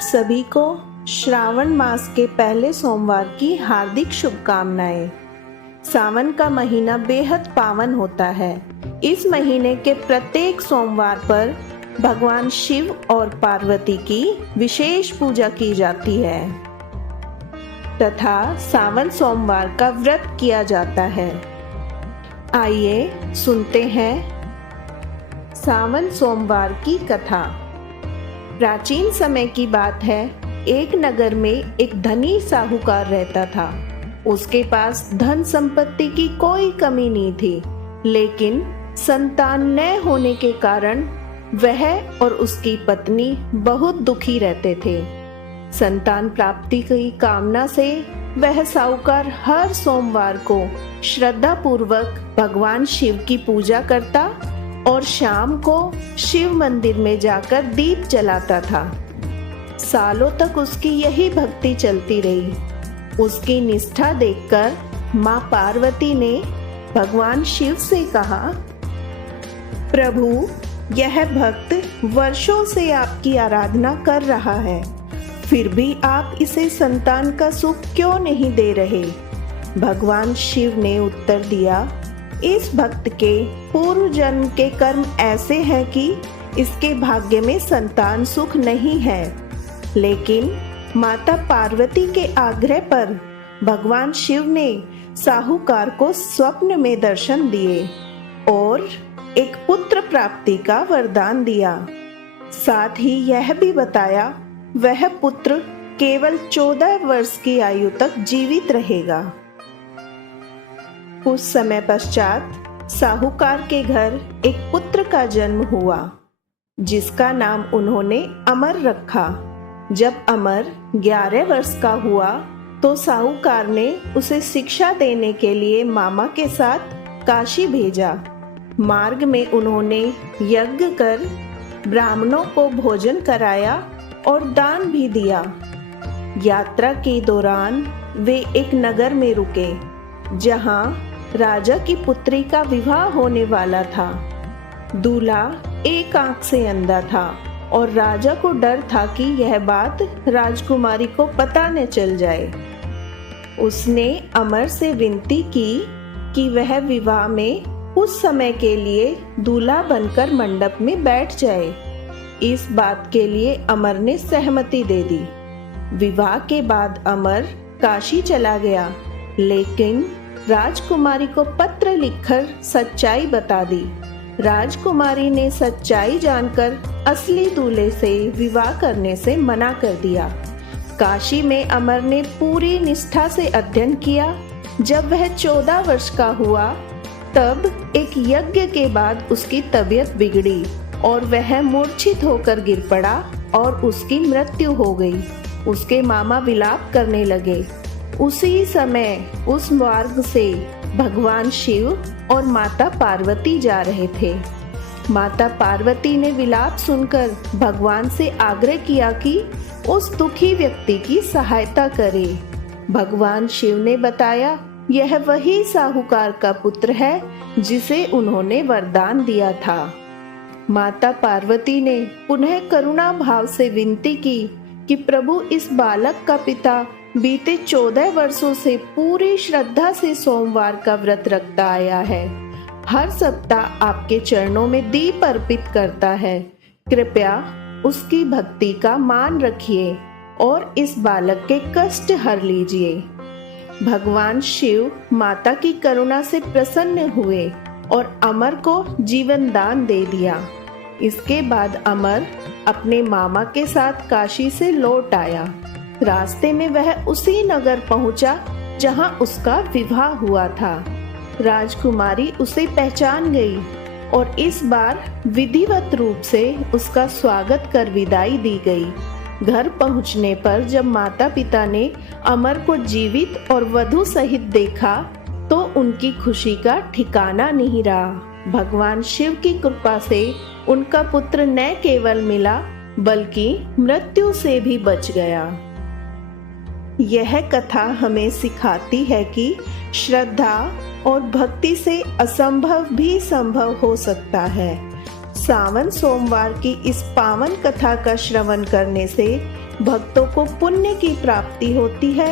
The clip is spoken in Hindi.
सभी को श्रावण मास के पहले सोमवार की हार्दिक शुभकामनाएं। सावन का महीना बेहद पावन होता है। इस महीने के प्रत्येक सोमवार पर भगवान शिव और पार्वती की विशेष पूजा की जाती है तथा सावन सोमवार का व्रत किया जाता है। आइए सुनते हैं सावन सोमवार की कथा। प्राचीन समय की बात है, एक नगर में एक धनी साहूकार रहता था। उसके पास धन संपत्ति की कोई कमी नहीं थी, लेकिन संतान न होने के कारण वह और उसकी पत्नी बहुत दुखी रहते थे। संतान प्राप्ति की कामना से वह साहूकार हर सोमवार को श्रद्धा पूर्वक भगवान शिव की पूजा करता और शाम को शिव मंदिर में जाकर दीप जलाता था। सालों तक उसकी यही भक्ति चलती रही। उसकी निष्ठा देखकर माँ पार्वती ने भगवान शिव से कहा, प्रभु, यह भक्त वर्षों से आपकी आराधना कर रहा है, फिर भी आप इसे संतान का सुख क्यों नहीं दे रहे? भगवान शिव ने उत्तर दिया, इस भक्त के पूर्व जन्म के कर्म ऐसे हैं कि इसके भाग्य में संतान सुख नहीं है। लेकिन माता पार्वती के आग्रह पर भगवान शिव ने साहूकार को स्वप्न में दर्शन दिए और एक पुत्र प्राप्ति का वरदान दिया। साथ ही यह भी बताया वह पुत्र केवल 14 वर्ष की आयु तक जीवित रहेगा। कुछ समय पश्चात साहूकार के घर एक पुत्र का जन्म हुआ, जिसका नाम उन्होंने अमर रखा। जब अमर 11 वर्ष का हुआ तो साहूकार ने उसे शिक्षा देने के लिए मामा के साथ काशी भेजा। मार्ग में उन्होंने यज्ञ कर ब्राह्मणों को भोजन कराया और दान भी दिया। यात्रा के दौरान वे एक नगर में रुके, जहां राजा की पुत्री का विवाह होने वाला था। दूल्हा एक आंख से अंधा था और राजा को डर था कि यह बात राजकुमारी को पता न चल जाए। उसने अमर से विनती की कि वह विवाह में कुछ समय के लिए दूल्हा बनकर मंडप में बैठ जाए। इस बात के लिए अमर ने सहमति दे दी। विवाह के बाद अमर काशी चला गया, लेकिन राजकुमारी को पत्र लिखकर सच्चाई बता दी। राजकुमारी ने सच्चाई जानकर असली दूल्हे से विवाह करने से मना कर दिया। काशी में अमर ने पूरी निष्ठा से अध्ययन किया। जब वह 14 वर्ष का हुआ तब एक यज्ञ के बाद उसकी तबीयत बिगड़ी और वह मूर्छित होकर गिर पड़ा और उसकी मृत्यु हो गई। उसके मामा विलाप करने लगे। उसी समय उस मार्ग से भगवान शिव और माता पार्वती जा रहे थे। माता पार्वती ने विलाप सुनकर भगवान से आग्रह किया कि उस दुखी व्यक्ति की सहायता करे। भगवान शिव ने बताया, यह वही साहूकार का पुत्र है जिसे उन्होंने वरदान दिया था। माता पार्वती ने पुनः करुणा भाव से विनती की कि प्रभु, इस बालक का पिता बीते 14 वर्षों से पूरी श्रद्धा से सोमवार का व्रत रखता आया है। हर सप्ताह आपके चरणों में दीप अर्पित करता है। कृपया उसकी भक्ति का मान रखिए और इस बालक के कष्ट हर लीजिए। भगवान शिव माता की करुणा से प्रसन्न हुए और अमर को जीवन दान दे दिया। इसके बाद अमर अपने मामा के साथ काशी से लौट आया। रास्ते में वह उसी नगर पहुंचा जहां उसका विवाह हुआ था। राजकुमारी उसे पहचान गई और इस बार विधिवत रूप से उसका स्वागत कर विदाई दी गई। घर पहुंचने पर जब माता पिता ने अमर को जीवित और वधू सहित देखा तो उनकी खुशी का ठिकाना नहीं रहा। भगवान शिव की कृपा से उनका पुत्र न केवल मिला बल्कि मृत्यु से भी बच गया। यह कथा हमें सिखाती है कि श्रद्धा और भक्ति से असंभव भी संभव हो सकता है। सावन सोमवार की इस पावन कथा का श्रवण करने से भक्तों को पुण्य की प्राप्ति होती है